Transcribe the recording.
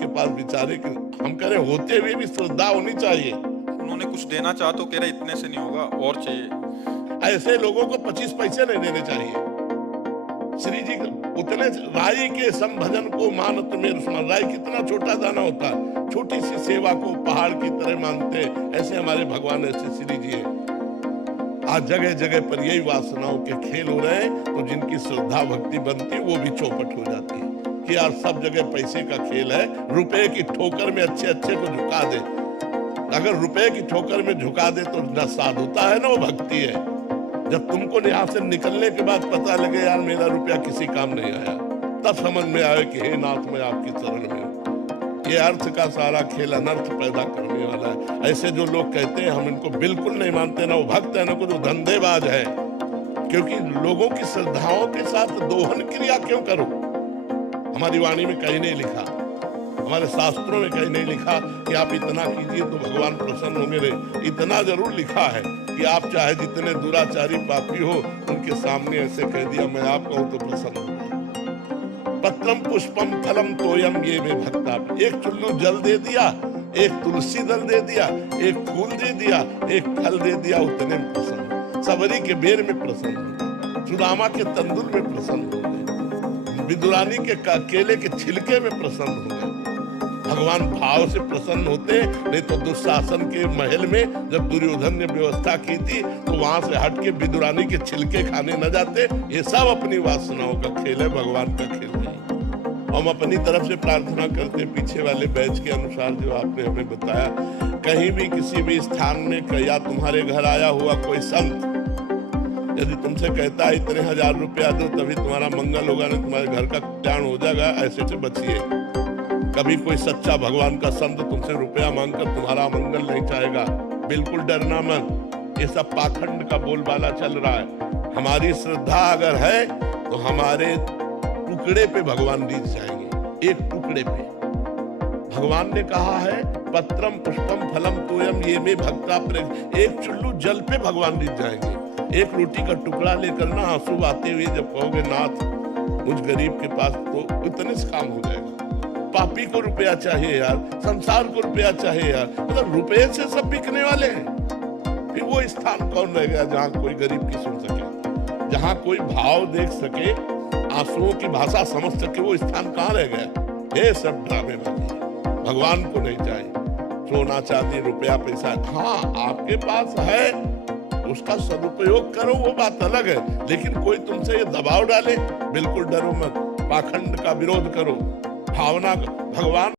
आपके पास बेचारे के, हम कह रहे होते हुए भी श्रद्धा होनी चाहिए। उन्होंने कुछ देना चाहा तो कह रहे इतने से नहीं होगा और चाहिए। ऐसे लोगों को 25 पैसे नहीं देने चाहिए। श्री जी उतने राई के सम भजन को मानत में स्मरण, राई कितना छोटा दाना होता है, छोटी सी सेवा को पहाड़ की तरह मानते, ऐसे हमारे भगवान ऐसे श्री जी है। आज जगह जगह पर यही वासनाओं के खेल हो रहे हैं, तो जिनकी श्रद्धा भक्ति बनती है वो भी चौपट हो जाती है कि यार सब जगह पैसे का खेल है, रुपए की ठोकर में अच्छे अच्छे को झुका दे। अगर रुपए की ठोकर में झुका दे तो न साधुता है ना वो भक्ति है। जब तुमको यहाँ से निकलने के बाद पता लगे यार मेरा रुपया किसी काम नहीं आया, तब समझ में आए कि हे नाथ मैं आपकी शरण में हूं। ये अर्थ का सारा खेल अनर्थ पैदा करने वाला है। ऐसे जो लोग कहते हैं हम इनको बिल्कुल नहीं मानते, ना वो भक्त है ना कुछ धंधेबाज है। क्योंकि लोगों की श्रद्धाओं के साथ दोहन क्रिया क्यों करो? हमारी वाणी में कहीं नहीं लिखा, हमारे शास्त्रों में कहीं नहीं लिखा कि आप इतना कीजिए तो भगवान प्रसन्न होंगे। रे इतना जरूर लिखा है कि आप चाहे जितने दुराचारी पापी हो उनके सामने ऐसे कह दिया मैं आप कहूं तो प्रसन्न हो। पत्रम पुष्पम फलम तोयम ये में भक्ता, एक चुल्लू जल दे दिया, एक तुलसी दल दे दिया, एक फूल दे दिया, एक फल दे दिया, उतने में प्रसन्न। सबरी के बेर में प्रसन्न हो गए, सुदामा के तंदुर में प्रसन्न हो गए, विदुरानी के केले के छिलके में प्रसन्न हो गए। भगवान भाव से प्रसन्न होते, नहीं तो दुशासन के महल में जब दुर्योधन ने व्यवस्था की थी तो वहां से हट के विदुरानी के छिलके खाने न जाते। ये सब अपनी वासनाओं का खेल है, भगवान का खेल नहीं। हम अपनी तरफ से प्रार्थना करते पीछे वाले बैच के अनुसार जो आपने हमें बताया, कहीं भी किसी भी स्थान में या तुम्हारे घर आया हुआ कोई संत यदि तुमसे कहता है इतने 1000 रुपया दो तभी तुम्हारा मंगल होगा, नहीं तुम्हारे घर का कल्याण हो जाएगा, ऐसे से बचिए। कभी कोई सच्चा भगवान का संत तुमसे रुपया मांगकर तुम्हारा मंगल नहीं चाहेगा, बिल्कुल डरना मत। ये सब पाखंड का बोलबाला चल रहा है। हमारी श्रद्धा अगर है तो हमारे टुकड़े पे भगवान रीझ जाएंगे, एक टुकड़े पे। भगवान ने कहा है पत्रम पुष्पम फलम तोयम ये में भक्ता प्रेम, एक चुल्लू जल पे भगवान रीझ जाएंगे। एक रोटी का टुकड़ा लेकर ना आंसू आते हुए जब कहोगे नाथ मुझ गरीब के पास, तो इतने से काम हो जाएगा। पापी को रुपया चाहिए यार, संसार को रुपया चाहिए यार, मतलब रुपये से सब बिकने वाले हैं। फिर वो स्थान कौन रह गया जहाँ कोई गरीब की सुन सके, जहाँ कोई भाव देख सके, आंसुओं की भाषा समझ सके, वो स्थान कहाँ रह गया? ये सब ड्रामेबाजी भगवान को नहीं चाहिए। सोना चांदी रुपया पैसा हाँ आपके पास है, उसका सदुपयोग करो, वो बात अलग है। लेकिन कोई तुमसे ये दबाव डाले, बिल्कुल डरो मत, पाखंड का विरोध करो। भावना भगवान